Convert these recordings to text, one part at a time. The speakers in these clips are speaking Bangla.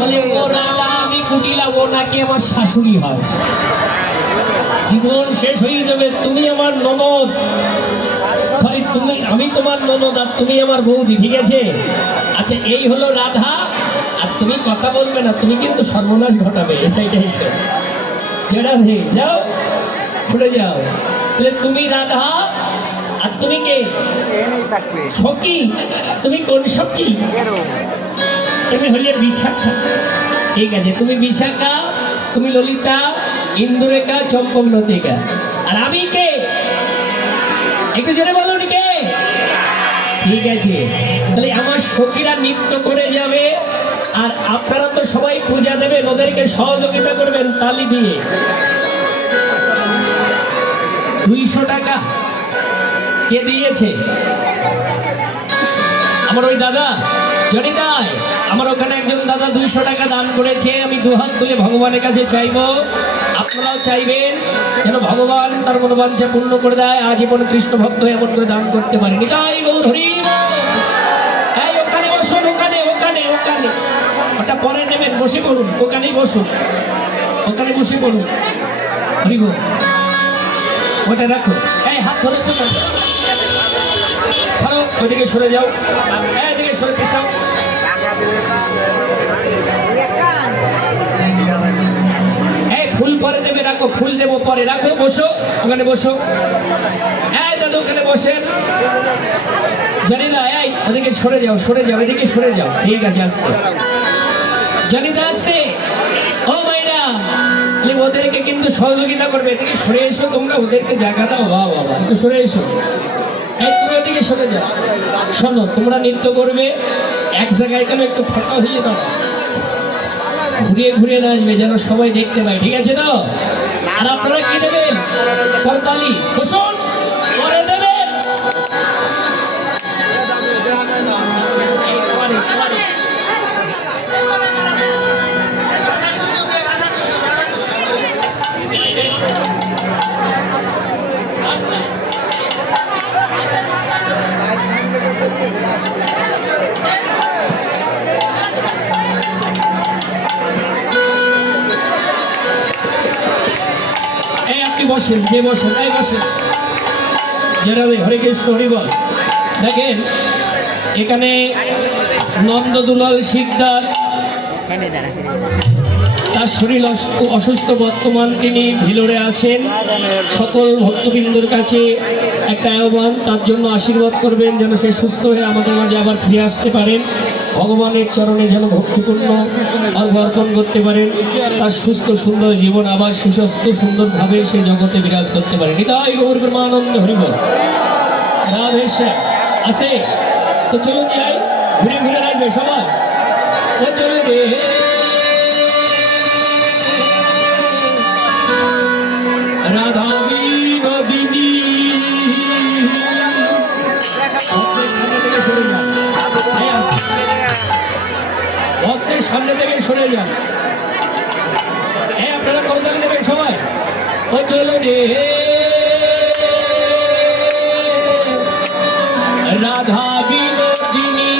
বলে ও রাধা আমি কুটিলা, ও নাকি আমার শাশুড়ি হয়। জীবন শেষ হয়ে যাবে, তুমি আমার ননদ, সরি তুমি, আমি তোমার ননদ আর তুমি আমার বৌদি, ঠিক আছে? আচ্ছা এই হলো রাধা, আর তুমি কথা বলবে না, তুমি কিন্তু সর্বনাশ ঘটাবে। এই সাইডে এসে রাধে যাও, ছুটে যাও। তাহলে তুমি রাধা আর তুমি কে? সখী। তুমি কোন সখী? তুমি হলে বিশাখা। ঠিক আছে, তুমি বিশাখা, তুমি ললিতা, ইন্দুরেখা, চম্পকলতিকা। আর আমি কে? একটু জোরে বলুন কে? ঠিক আছে, তাহলে আমার সখীরা নৃত্য করে যাবে, আর আপনারা তো সবাই পূজা দেবেন, ওদেরকে সহযোগিতা করবেন তালি দিয়ে। 200 টাকা কে দিয়েছে? আমার ওই দাদা জনিতায়, আমার ওখানে একজন দাদা 200 টাকা দান করেছে। আমি দুহাত তুলে ভগবানের কাছে চাইবো, আপনারাও চাইবেন যেন ভগবান তার মনোবাঞ্ছা পূর্ণ করে দেয়, আজীবন কৃষ্ণ ভক্ত এমন করে দান করতে পারে। নিতাই গৌর হরি বল। এই ওখানে বসুন, ওখানে ওখানে ওখানে, ওটা পরে নেবেন, বসে পড়ুন, ওখানেই বসুন, ওখানে বসে পড়ুন। হরি বল, ওটা রাখো। এই হাত ধরেছো না, ছাড়ো, ওইদিকে সরে যাও, এদিকে সরে পিছাও। এই ফুল পরে দেবে, রাখো, ফুল দেবো পরে, রাখো, বসো, ওখানে বসো। এই দাদু ওখানে বসেন। জানিদা এই ওদিকে সরে যাও, সরে যাও, এদিকে সরে যাও। ঠিক আছে, আসতে জানিদা, আসতে। ও মাইরা, ওদেরকে কিন্তু সহযোগিতা করবে। এদিকে সরে এসো তোমরা, ওদেরকে জায়গা দাও। বাবা একটু সরে এসো, এই তুমি ওদিকে সরে যাও। শোনো, তোমরা নৃত্য করবে এক জায়গায়, কেন একটু ফাঁকা হয়ে দাও, ঘুরিয়ে ঘুরিয়ে নাচবে যেন সবাই দেখতে পায়, ঠিক আছে তো? আর আপনারা কি দেবেন? করতালি, বসুন, পরে দেবেন। বসেন, যে বসেন, এই বসেন। জেরাবে হরে কৃষ্ণ হরি বল। দেখেন এখানে নন্দদুলাল শিকদার, তার শরীর অসুস্থ, বর্তমান তিনি ভিলোরে আছেন। সকল ভক্তবৃন্দর কাছে একটা আহ্বান, তার জন্য আশীর্বাদ করবেন যেন সে সুস্থ হয়ে আমাদের মাঝে আবার ফিরে আসতে পারেন, ভগবানের চরণে যেন ভক্তিপূর্ণ অর্পণ করতে পারেন, তার সুস্থ সুন্দর জীবন আবার সুস্বাস্থ্য সুন্দরভাবে সে জগতে বিরাজ করতে পারে। নিতাই গৌর ব্রহ্মানন্দ হরি বল। রাধে শ্যাম। আসে তো চলুন যাই, ঘুরে ঘুরে আসবে সবাই। ও চলে রে রাধা বিনোদিনী, বক্সের সামনে থেকে সরে যান। আপনারা করতালি দেবেন সবাই। ও চলো রে রাধা বিনোদিনী,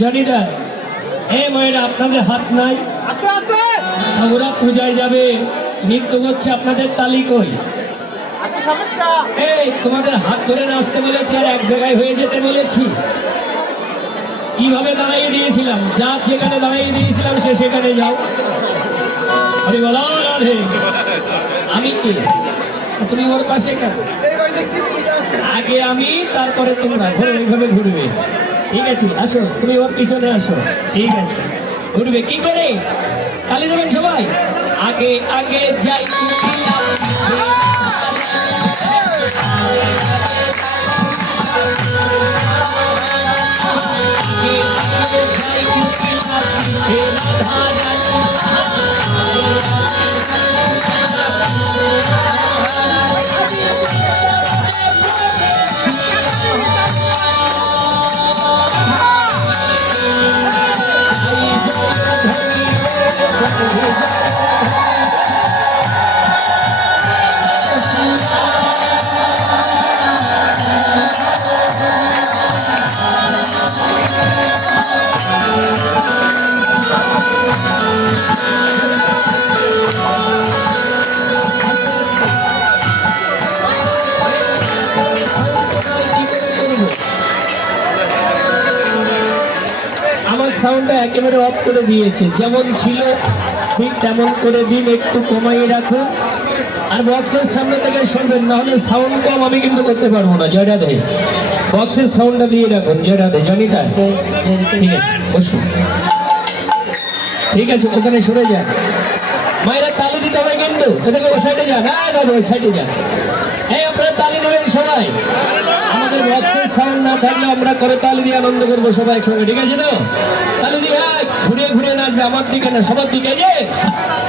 জানি না। এ মায়েরা আপনাদের হাত নাই? আছে আছে। ওরা পূজায় যাবে, নৃত্য করছে, আপনাদের তালি কই? সমস্যা এই তোমাদের হাত ধরে নাচতে বলেছি আর এক জায়গায় হয়ে যেতে বলেছি। কিভাবে দাঁড়াইয়ে দিয়েছিলাম? যা যেখানে দাঁড়াইয়ে দিয়েছিলাম সে সেখানে যাও। আরে বলো রাধে, আমি কে? তুমি ওর পাশে কেন? আগে আমি, তারপরে তোমরা। ঘুরে এইভাবে ঘুরবে, ঠিক আছে? আসো, তুমি ওর পিছনে আসো, ঠিক আছে? ঘুরবে কি করে? তালি দেবেন সবাই। আগে আগে যাই সাউন্ডটা একেবারে অফ করে দিয়েছে, যেমন ছিল ঠিক তেমন করে দিন, একটু কমাইয়ে রাখুন। আর বক্সের সামনে থেকে শুনবেন, নাহলে সাউন্ড কম আমি কিন্তু করতে পারবো না। জয় রাধে, বক্সের সাউন্ডটা দিয়ে রাখুন। জয় রাধে, জনিতা ঠিক আছে, বসুন, ঠিক আছে, ওখানে সরে যান। মায়েরা তালি দিতে হবে কিন্তু, এটাকে ওই সাইডে যান। হ্যাঁ দাদা, ওই সাইডে যান। এই আপনারা তালি দেবেন সবাই। আমাদের বক্সের সাউন্ড না থাকলে আমরা করে তালি দিয়ে আনন্দ করবো সবাই একসঙ্গে, ঠিক আছে তো? তালি দিয়ে ঘুরে ঘুরে নাচবে, আমার দিকে না, সবার দিকে। যে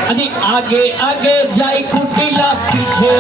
আজ আগে আগে যাই কুটিলা পিছে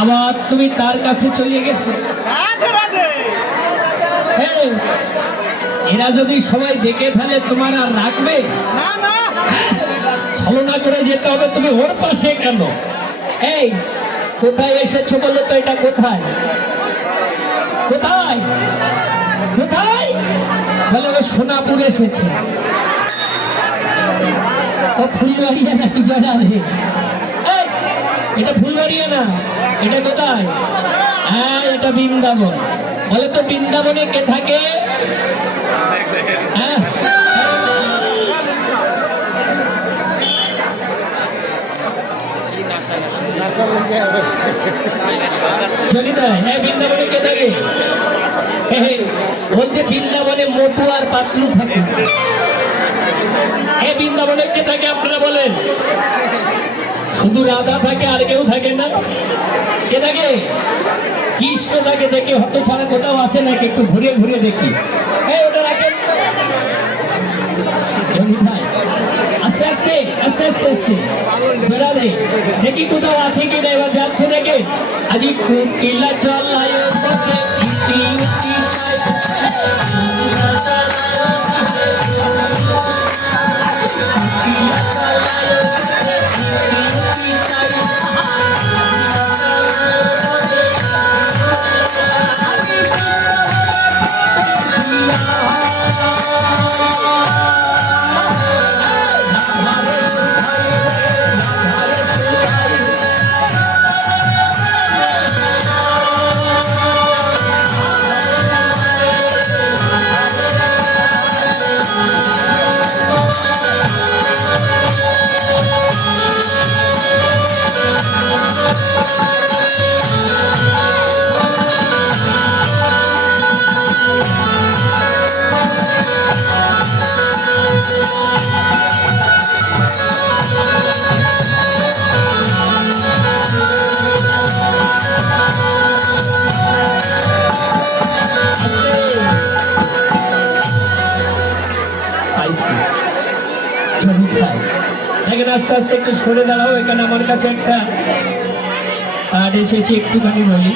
আবার তুমি তার কাছে চলে গেছো। এরা যদি সবাই দেখে ফেলে তোমার আর রাখবে না? ছলনা করে যেতে হবে। তুমি ওর পাশে কেন? এই কোথায় এসেছো বলো তো? এটা কোথায় কোথায় কোথায়? বলে ও সোনাপুর এসেছে। ও ফুলবাড়িয়া নাকি? জানা নেই। এটা ফুলবাড়িয়া না, এটা কোথায়? হ্যাঁ, এটা বৃন্দাবন। বলে তো বৃন্দাবনে কে থাকে? হ্যাঁ, বৃন্দাবনে কে থাকে? বলছে বৃন্দাবনে মোটু আর পাতলু থাকে। বৃন্দাবনে কে থাকে আপনারা বলেন? শুধু রাধা থাকে, আর কেউ থাকে না? কে থাকে? কৃষ্ণ থাকে। দেখি হত ছাড়া কোথাও আছে নাকি? একটু ঘুরে ঘুরে দেখি। ওটা রাখেন ভাই, আস্তে আস্তে আস্তে আস্তে আস্তে বেড়ালে দেখি কোথাও আছে কিনা। এবার যাচ্ছে দেখে আজি কুকিলা চলায় এখানে আস্তে আস্তে একটু সরে দাঁড়াও, এখানে আমার কাছে একটা কার্ড এসেছে, একটুখানি বলি।